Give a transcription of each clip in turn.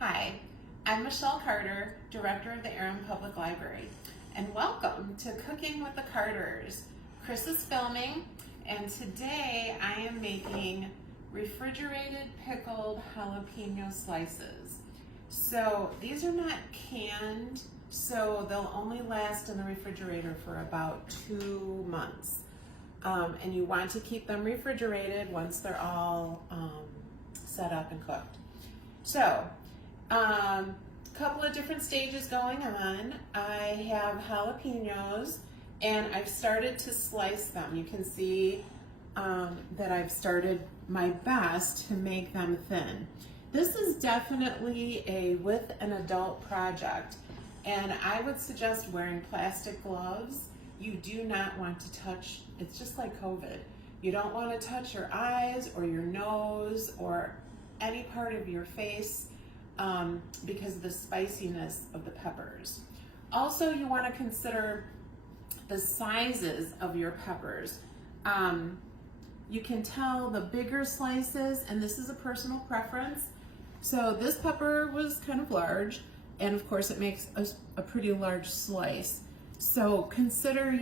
Hi, I'm Michelle Carter, Director of the Aaron Public Library, and welcome to Cooking with the Carters. Chris is filming, and today I am making refrigerated pickled jalapeno slices. So these are not canned, so they'll only last in the refrigerator for about 2 months. And you want to keep them refrigerated once they're all set up and cooked. So, couple of different stages going on. I have jalapeños and I've started to slice them. You can see that I've started my best to make them thin. This is definitely a with an adult project, and I would suggest wearing plastic gloves. You do not want to touch, it's just like COVID. You don't want to touch your eyes or your nose or any part of your face because of the spiciness of the peppers. Also, you want to consider the sizes of your peppers. You can tell the bigger slices, and this is a personal preference. So this pepper was kind of large, and of course it makes a pretty large slice. So consider,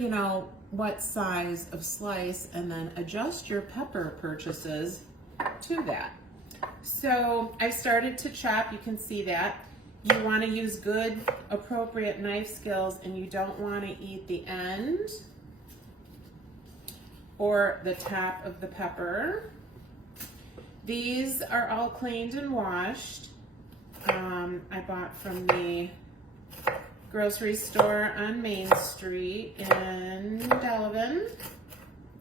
what size of slice, and then adjust your pepper purchases to that. So I've started to chop, you can see that. You want to use good, appropriate knife skills, and you don't want to eat the end or the top of the pepper. These are all cleaned and washed. I bought from the grocery store on Main Street in Delavan.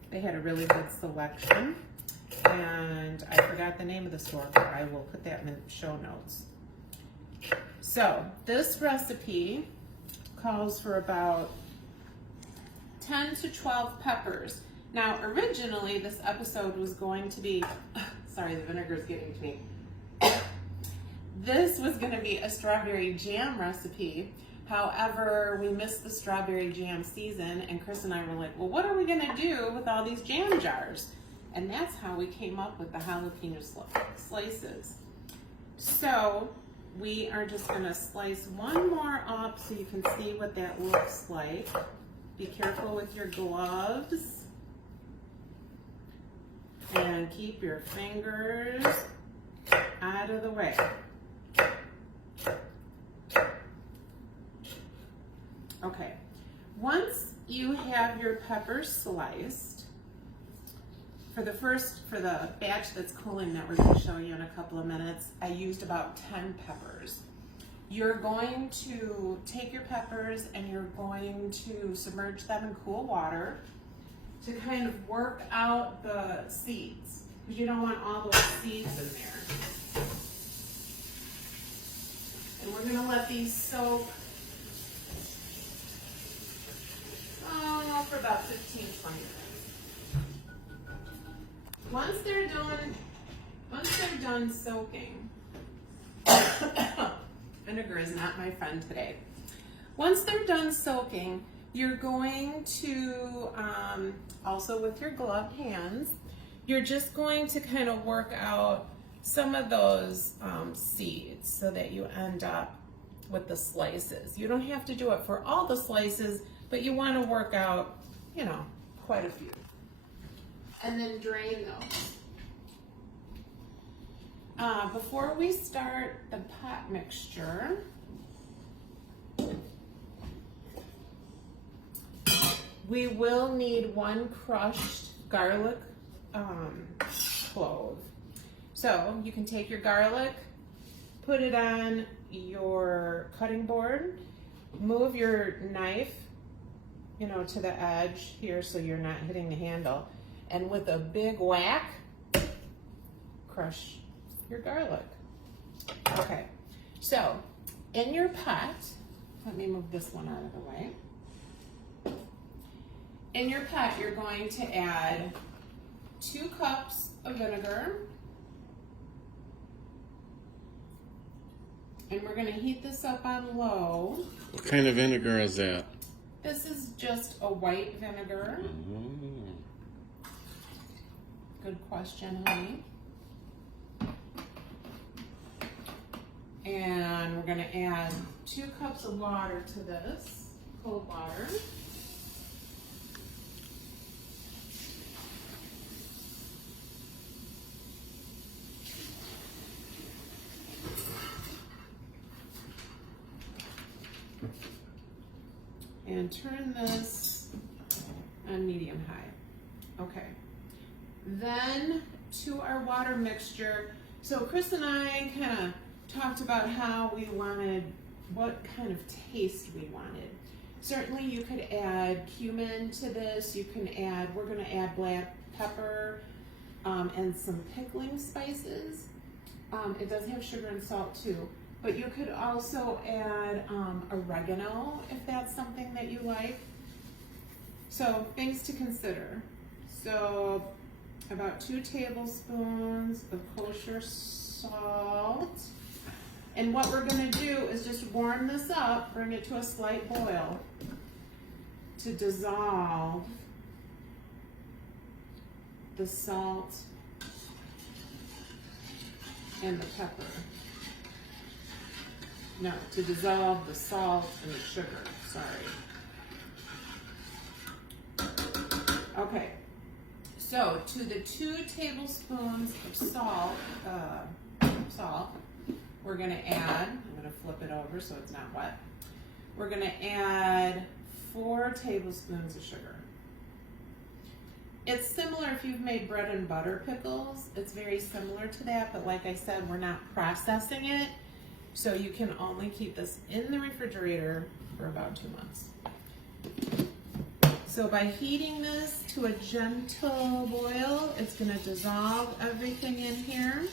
They had a really good selection, and I forgot the name of the store, but I will put that in the show notes. So this recipe calls for about 10 to 12 peppers. Now originally this episode was going to be, sorry, the vinegar is getting to me. This was going to be a strawberry jam recipe. However, we missed the strawberry jam season, and Chris and I were like, well, what are we going to do with all these jam jars? And that's how we came up with the jalapeno slices. So we are just going to slice one more up so you can see what that looks like. Be careful with your gloves and keep your fingers out of the way. Okay, once you have your peppers sliced, for the batch that's cooling that we're going to show you in a couple of minutes, I used about 10 peppers. You're going to take your peppers and you're going to submerge them in cool water to kind of work out the seeds, because you don't want all those seeds in there. And we're going to let these soak for about 15-20 minutes. Once they're done soaking, vinegar is not my friend today. Once they're done soaking, you're going to, also with your gloved hands, you're just going to kind of work out some of those seeds so that you end up with the slices. You don't have to do it for all the slices, but you want to work out, quite a few. And then drain those. Before we start the pot mixture, we will need 1 crushed garlic clove. So you can take your garlic, put it on your cutting board, move your knife to the edge here so you're not hitting the handle, and with a big whack, crush your garlic. Okay, so in your pot, let me move this one out of the way. In your pot, you're going to add 2 cups of vinegar, and we're going to heat this up on low. What kind of vinegar is that? This is just a white vinegar. Good question, honey. And then we're gonna add 2 cups of water to this, cold water. And turn this on medium high. Okay. Then to our water mixture. So Chris and I kind of talked about how we wanted, what kind of taste we wanted. Certainly you could add cumin to this. You can add, we're gonna add black pepper and some pickling spices. It does have sugar and salt too. But you could also add oregano if that's something that you like. So things to consider. So about 2 tablespoons of kosher salt. And what we're gonna do is just warm this up, bring it to a slight boil to dissolve the salt and the pepper. No, to dissolve the salt and the sugar, sorry. Okay, so to the 2 tablespoons of salt, we're gonna add, I'm gonna flip it over so it's not wet. We're gonna add 4 tablespoons of sugar. It's similar if you've made bread and butter pickles, it's very similar to that, but like I said, we're not processing it. So you can only keep this in the refrigerator for about 2 months. So by heating this to a gentle boil, it's gonna dissolve everything in here.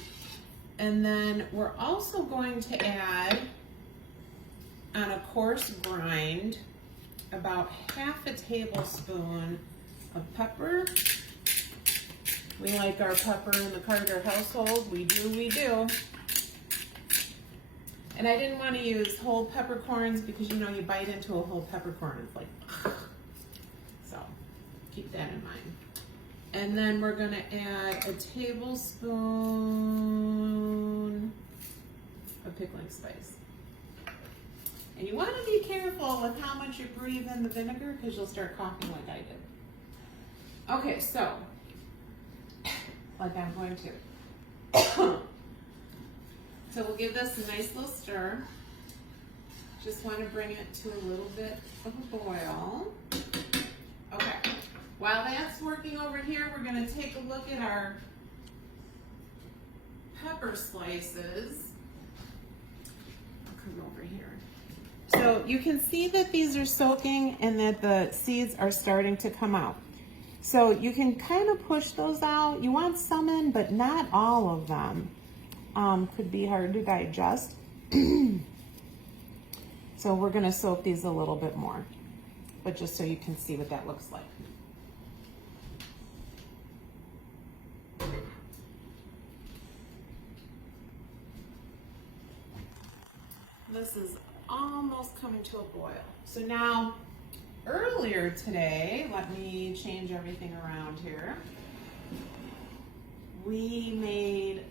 And then we're also going to add, on a coarse grind, about half a tablespoon of pepper. We like our pepper in the Carter household, we do. And I didn't want to use whole peppercorns because you know you bite into a whole peppercorn, it's like, so keep that in mind. And then we're gonna add a tablespoon of pickling spice. And you want to be careful with how much you breathe in the vinegar because you'll start coughing like I did. Okay, so, like I'm going to. So we'll give this a nice little stir. Just want to bring it to a little bit of a boil. Okay, while that's working over here, we're going to take a look at our pepper slices. I'll come over here. So you can see that these are soaking and that the seeds are starting to come out. So you can kind of push those out. You want some in, but not all of them. Could be hard to digest. So we're gonna soak these a little bit more, but just so you can see what that looks like. This is almost coming to a boil. So now, earlier today, let me change everything around here. We made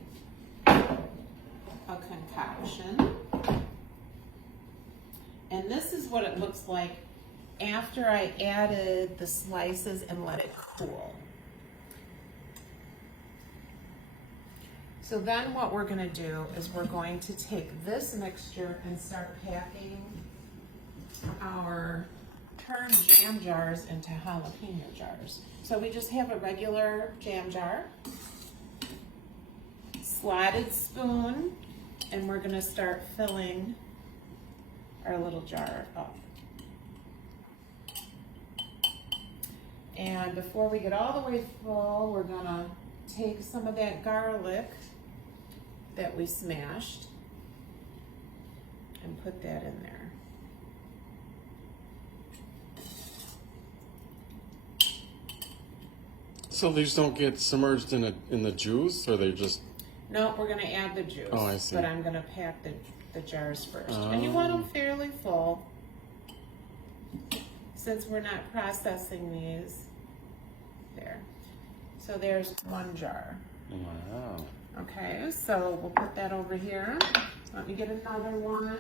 a concoction. And this is what it looks like after I added the slices and let it cool. So then what we're gonna do is we're going to take this mixture and start packing our turned jam jars into jalapeno jars. So we just have a regular jam jar, slotted spoon, and we're gonna start filling our little jar up. And before we get all the way full, we're gonna take some of that garlic that we smashed and put that in there. So these don't get submerged in the juice, or they just? No, we're gonna add the juice. Oh, I see. But I'm gonna pack the jars first. And you want them fairly full. Since we're not processing these. There. So there's one jar. Wow. Okay, so we'll put that over here. Let me get another one.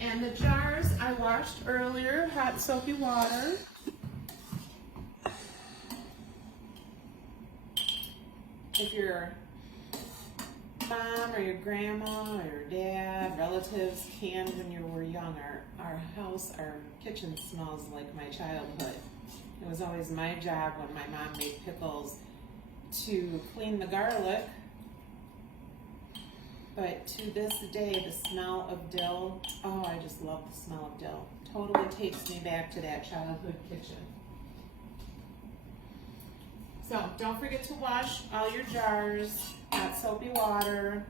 And the jars I washed earlier, hot soapy water. If your mom or your grandma or your dad, relatives canned when you were young, our kitchen smells like my childhood. It was always my job when my mom made pickles to clean the garlic. But to this day, the smell of dill, oh, I just love the smell of dill. Totally takes me back to that childhood kitchen. So don't forget to wash all your jars, hot soapy water.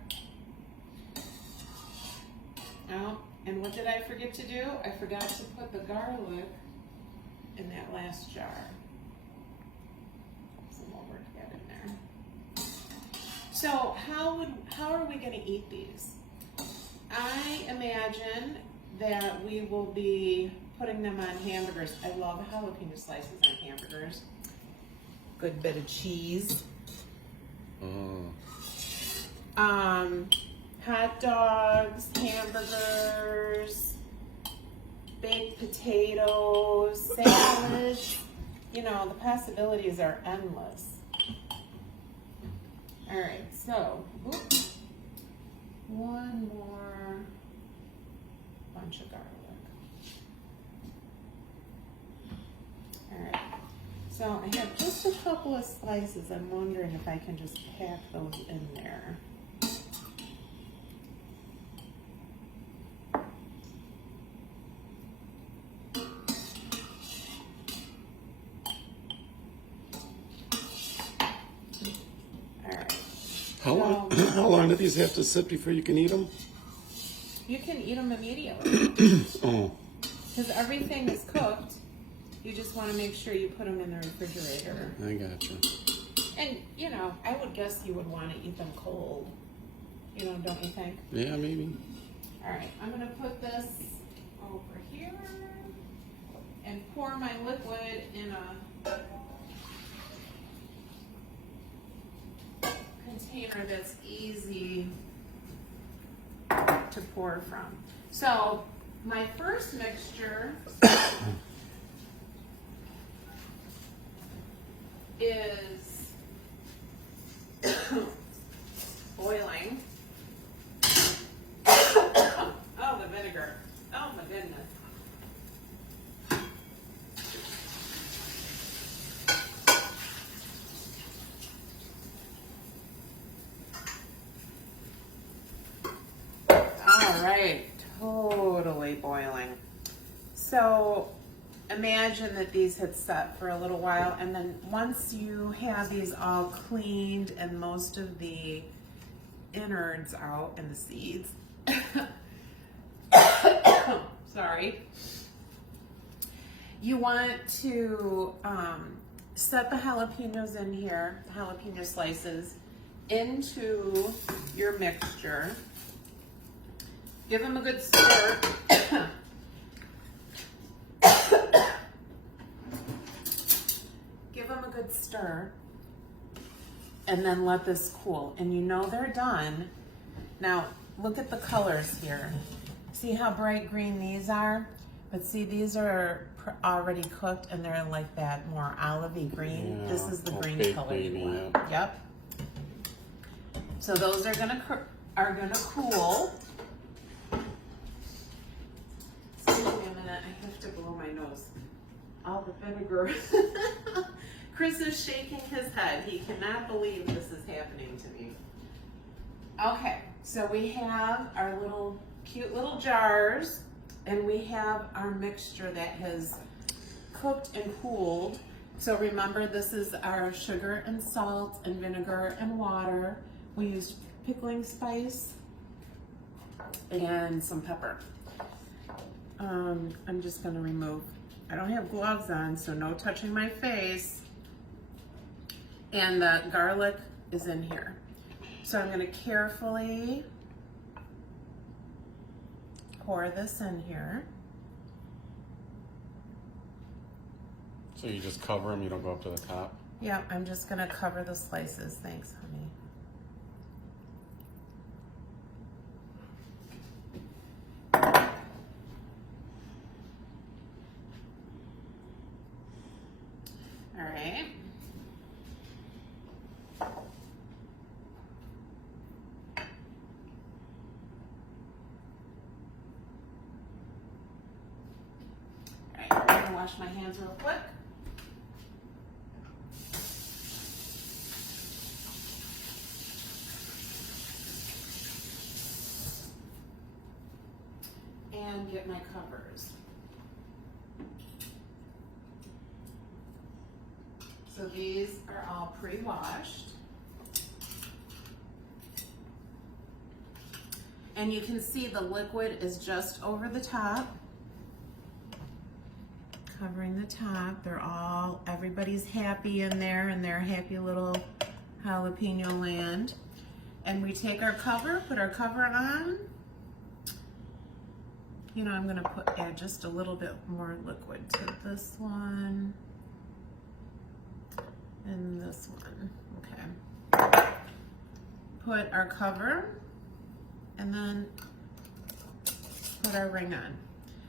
Oh, and what did I forget to do? I forgot to put the garlic in that last jar. So we'll work that in there. So how are we going to eat these? I imagine that we will be putting them on hamburgers. I love jalapeno slices on hamburgers. Good bit of cheese. Hot dogs, hamburgers, baked potatoes, salads. You know, the possibilities are endless. All right, so one more bunch of garlic. All right. So I have just a couple of slices. I'm wondering if I can just pack those in there. All right. How long do these have to sit before you can eat them? You can eat them immediately. Oh. Because everything is cooked. You just want to make sure you put them in the refrigerator. I gotcha. And, you know, I would guess you would want to eat them cold. You know, don't you think? Yeah, maybe. All right, I'm going to put this over here and pour my liquid in a container that's easy to pour from. So, my first mixture is boiling. Oh, the vinegar. Oh my goodness. All right, totally boiling. So imagine that these had set for a little while, and then once you have these all cleaned and most of the innards out and the seeds, sorry, you want to set the jalapenos in here, the jalapeno slices, into your mixture. Give them a good stir. Give them a good stir, and then let this cool. And you know they're done. Now, look at the colors here. See how bright green these are? But see, these are already cooked, and they're like that more olivey green. Yeah, this is the green opaque color you maybe, want. yeah. Yep. So those are gonna cool. Excuse me a minute, I have to blow my nose. All the vinegar. Chris is shaking his head. He cannot believe this is happening to me. Okay, so we have our cute little jars, and we have our mixture that has cooked and cooled. So remember, this is our sugar and salt and vinegar and water. We used pickling spice and some pepper. I'm just gonna remove, I don't have gloves on, so no touching my face. And the garlic is in here. So I'm gonna carefully pour this in here. So you just cover them, you don't go up to the top? Yeah, I'm just gonna cover the slices. Thanks, honey. wash my hands real quick. And get my covers. So these are all pre-washed. And you can see the liquid is just over the top, covering the top. Everybody's happy in there in their happy little jalapeno land. And we take our cover, put our cover on. You know, I'm gonna add just a little bit more liquid to this one and this one, okay. Put our cover and then put our ring on.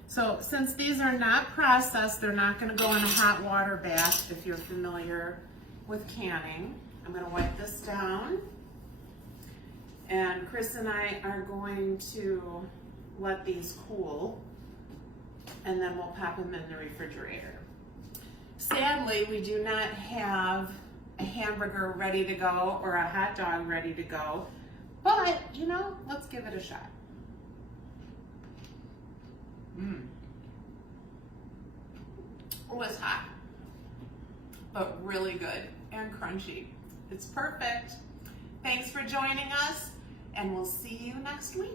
So since these are not processed, they're not gonna go in a hot water bath if you're familiar with canning. I'm gonna wipe this down. And Chris and I are going to let these cool, and then we'll pop them in the refrigerator. Sadly, we do not have a hamburger ready to go or a hot dog ready to go, but you know, let's give it a shot. Oh, it's hot, but really good and crunchy. It's perfect. Thanks for joining us, and we'll see you next week.